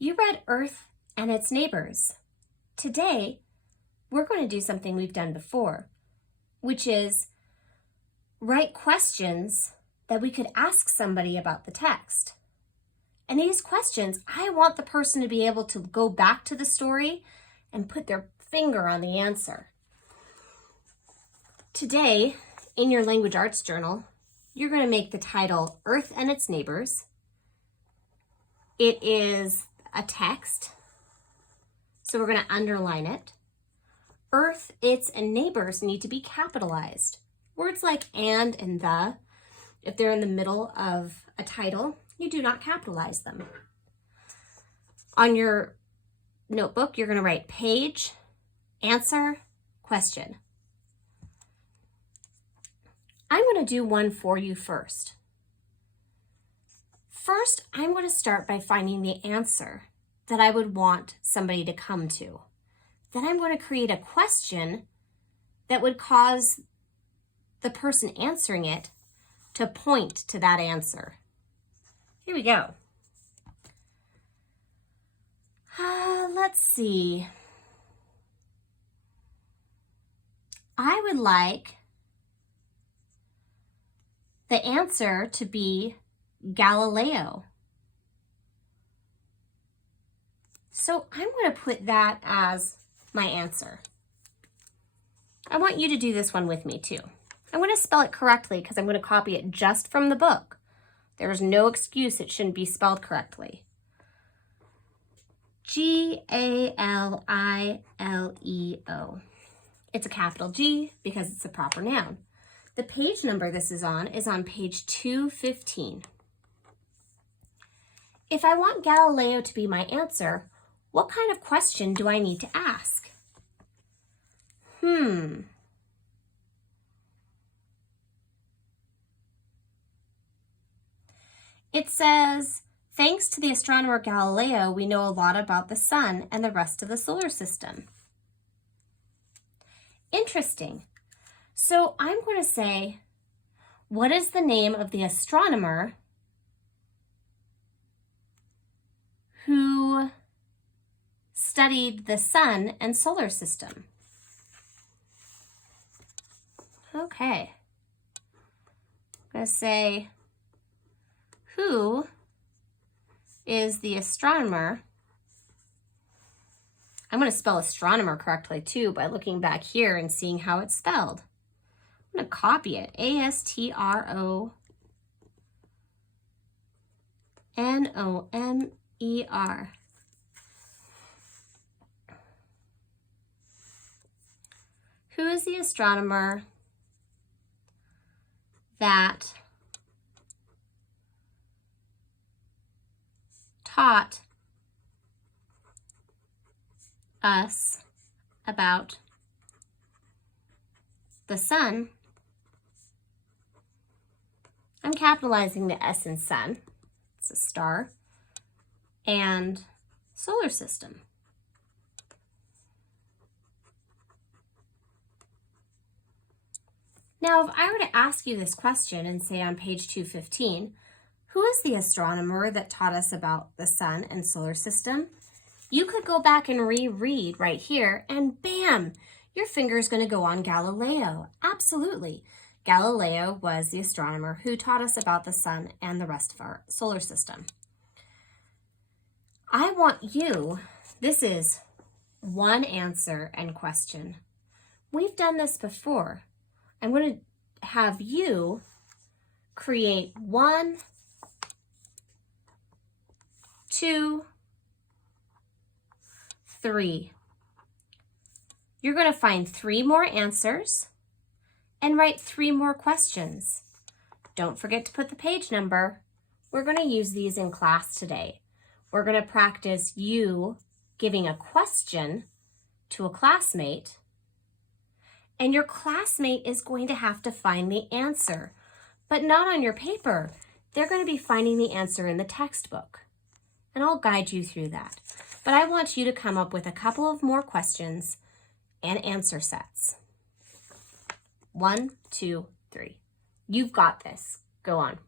You read Earth and its neighbors. Today, we're going to do something we've done before, which is write questions that we could ask somebody about the text. And these questions, I want the person to be able to go back to the story and put their finger on the answer. Today, in your language arts journal, you're going to make the title Earth and its Neighbors. It is a text, so we're going to underline it. Earth, its, and neighbors need to be capitalized. Words like and the, if they're in the middle of a title, you do not capitalize them. On your notebook, you're going to write page, answer, question. I'm going to do one for you first. First, I'm going to start by finding the answer that I would want somebody to come to. Then I'm going to create a question that would cause the person answering it to point to that answer. Here we go. Let's see. I would like the answer to be Galileo. So I'm going to put that as my answer. I want you to do this one with me too. I'm going to spell it correctly because I'm going to copy it just from the book. There's no excuse it shouldn't be spelled correctly. Galileo. It's a capital G because it's a proper noun. The page number this is on page 215. If I want Galileo to be my answer, what kind of question do I need to ask? It says, thanks to the astronomer Galileo, we know a lot about the sun and the rest of the solar system. Interesting. So I'm going to say, what is the name of the astronomer who studied the sun and solar system? Okay. I'm going to say, who is the astronomer? I'm going to spell astronomer correctly too by looking back here and seeing how it's spelled. I'm going to copy it. Astronomer. Who is the astronomer that taught us about the sun? I'm capitalizing the S in sun. It's a star. And solar system. Now, if I were to ask you this question and say on page 215, who is the astronomer that taught us about the sun and solar system? You could go back and reread right here and bam, your finger's going to go on Galileo. Absolutely. Galileo was the astronomer who taught us about the sun and the rest of our solar system. I want you, this is one answer and question. We've done this before. I'm going to have you create 1, 2, 3. You're going to find 3 more answers and write 3 more questions. Don't forget to put the page number. We're going to use these in class today. We're going to practice you giving a question to a classmate, and your classmate is going to have to find the answer, but not on your paper. They're going to be finding the answer in the textbook, and I'll guide you through that. But I want you to come up with a couple of more questions and answer sets. 1, 2, 3. You've got this. Go on.